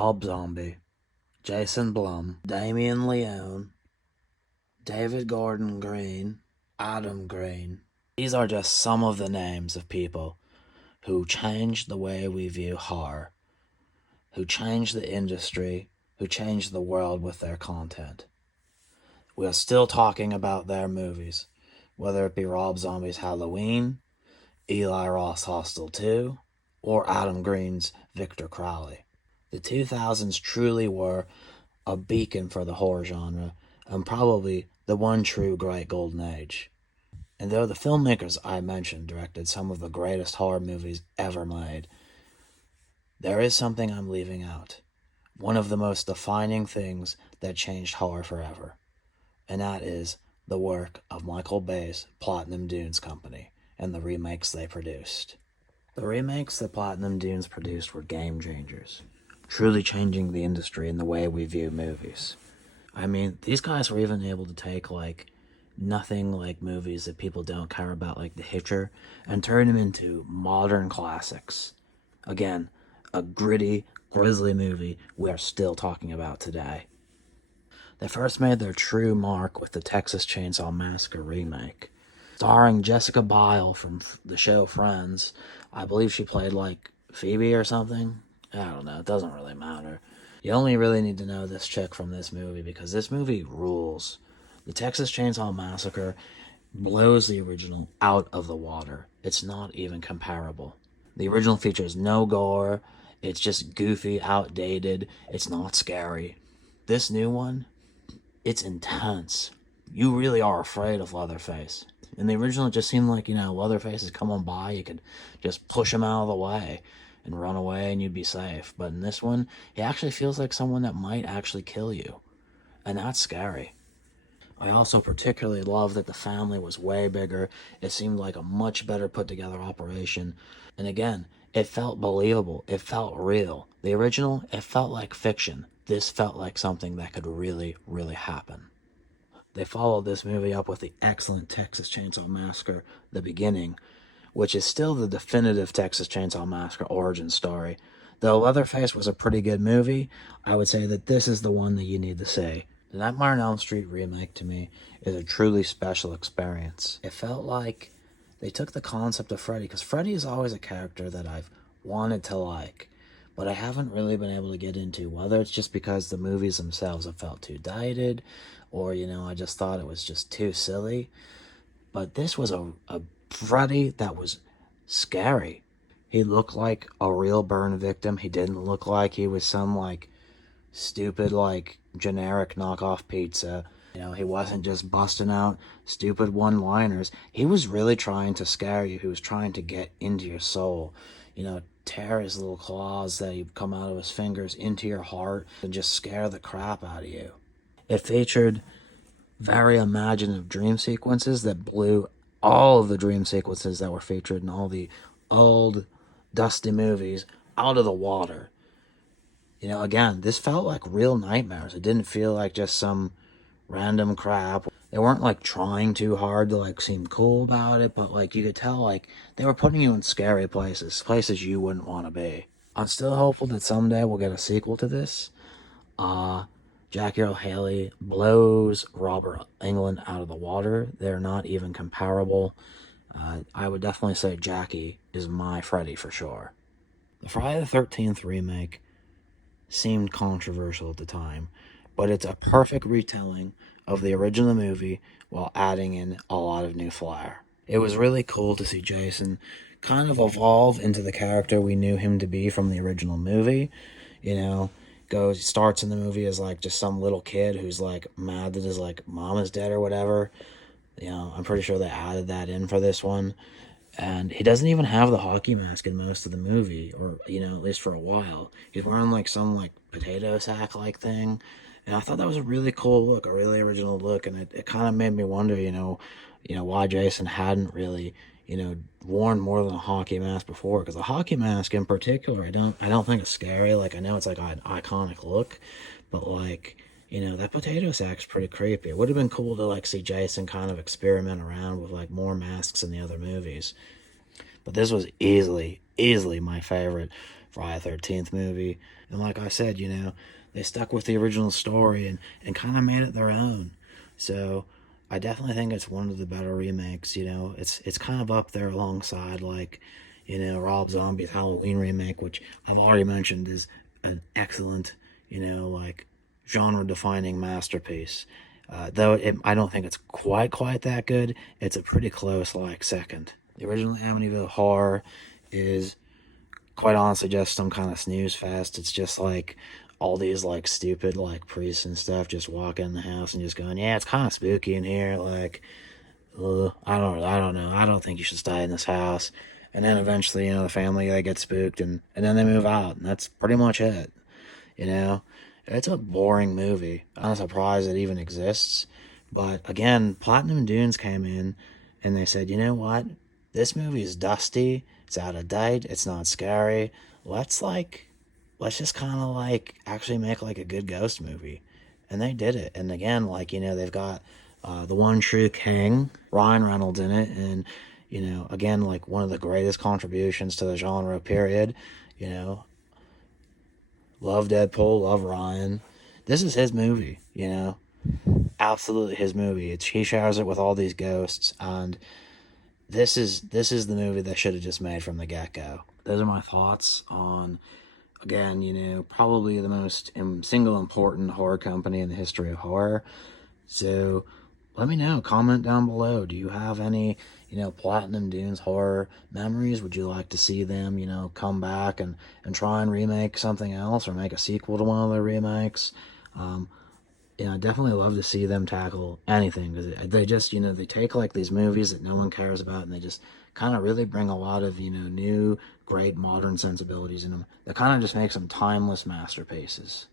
Rob Zombie, Jason Blum, Damien Leone, David Gordon Green, Adam Green. These are just some of the names of people who changed the way we view horror, who changed the industry, who changed the world with their content. We are still talking about their movies, whether it be Rob Zombie's Halloween, Eli Roth's Hostel 2, or Adam Green's Victor Crowley. The 2000s truly were a beacon for the horror genre, and probably the one true great golden age. And though the filmmakers I mentioned directed some of the greatest horror movies ever made, there is something I'm leaving out. One of the most defining things that changed horror forever. And that is the work of Michael Bay's Platinum Dunes Company and the remakes they produced. The remakes that Platinum Dunes produced were game changers, truly changing the industry and the way we view movies. I mean, these guys were even able to take, nothing like movies that people don't care about, like The Hitcher, and turn them into modern classics. Again, a gritty, grisly movie we are still talking about today. They first made their true mark with the Texas Chainsaw Massacre remake. Starring Jessica Biel from the show Friends. I believe she played, Phoebe or something. I don't know, it doesn't really matter. You only really need to know this chick from this movie because this movie rules. The Texas Chainsaw Massacre blows the original out of the water. It's not even comparable. The original features no gore. It's just goofy, outdated. It's not scary. This new one, it's intense. You really are afraid of Leatherface. In the original, it just seemed like, Leatherface is coming by. You could just push him out of the way and run away and you'd be safe. But in this one, he actually feels like someone that might actually kill you. And that's scary. I also particularly love that the family was way bigger. It seemed like a much better put together operation. And again, it felt believable. It felt real. The original, it felt like fiction. This felt like something that could really, really happen. They followed this movie up with the excellent Texas Chainsaw Massacre, The Beginning, which is still the definitive Texas Chainsaw Massacre origin story. Though Leatherface was a pretty good movie, I would say that this is the one that you need to see. The Nightmare on Elm Street remake, to me, is a truly special experience. It felt like they took the concept of Freddy, because Freddy is always a character that I've wanted to like, but I haven't really been able to get into, whether it's just because the movies themselves have felt too dated, or, I just thought it was just too silly. But this was a Freddy that was scary. He looked like a real burn victim. He didn't look like he was some, stupid, generic knockoff pizza. He wasn't just busting out stupid one-liners. He was really trying to scare you. He was trying to get into your soul. Tear his little claws that come out of his fingers into your heart and just scare the crap out of you. It featured very imaginative dream sequences that blew all of the dream sequences that were featured in all the old, dusty movies out of the water. Again, this felt like real nightmares. It didn't feel like just some random crap. They weren't, trying too hard to, seem cool about it, but, you could tell, they were putting you in scary places you wouldn't want to be. I'm still hopeful that someday we'll get a sequel to this. Jackie Earle Haley blows Robert Englund out of the water. They're not even comparable. I would definitely say Jackie is my Freddy for sure. The Friday the 13th remake seemed controversial at the time, but it's a perfect retelling of the original movie while adding in a lot of new flair. It was really cool to see Jason kind of evolve into the character we knew him to be from the original movie. Starts in the movie as just some little kid who's mad that his mom is dead or whatever. I'm pretty sure they added that in for this one. And he doesn't even have the hockey mask in most of the movie, or, at least for a while. He's wearing, some, potato sack-like thing. And I thought that was a really cool look, a really original look, and it kind of made me wonder, why Jason hadn't really, worn more than a hockey mask before. Because the hockey mask in particular, I don't think it's scary. I know it's, an iconic look, but, that potato sack's pretty creepy. It would have been cool to, see Jason kind of experiment around with, more masks in the other movies. But this was easily my favorite Friday the 13th movie. And like I said, they stuck with the original story and kind of made it their own. So I definitely think it's one of the better remakes. It's kind of up there alongside like, Rob Zombie's Halloween remake, which I've already mentioned is an excellent, like genre-defining masterpiece. Though I don't think it's quite that good. It's a pretty close like second. The original Amityville Horror is quite honestly just some kind of snooze fest. It's just like all these like stupid like priests and stuff just walking in the house and just going, yeah, it's kind of spooky in here. Like, I don't know. I don't think you should stay in this house. And then eventually, the family they get spooked and then they move out, and that's pretty much it. You know, it's a boring movie. I'm surprised it even exists. But again, Platinum Dunes came in and they said, you know what? This movie is dusty. It's out of date. It's not scary. Let's like, let's just kind of like actually make like a good ghost movie. And they did it. And again, like, they've got the one true king, Ryan Reynolds, in it. And, again, like one of the greatest contributions to the genre, period. You know, love Deadpool, love Ryan. This is his movie, absolutely his movie. He shares it with all these ghosts, and this is the movie they should have just made from the get go. Those are my thoughts on, again, probably the most single important horror company in the history of horror. So let me know. Comment down below. Do you have any, Platinum Dunes horror memories? Would you like to see them, come back and try and remake something else or make a sequel to one of their remakes? I definitely love to see them tackle anything because they just, they take like these movies that no one cares about and they just kind of really bring a lot of, new, great modern sensibilities in them that kind of just makes them timeless masterpieces.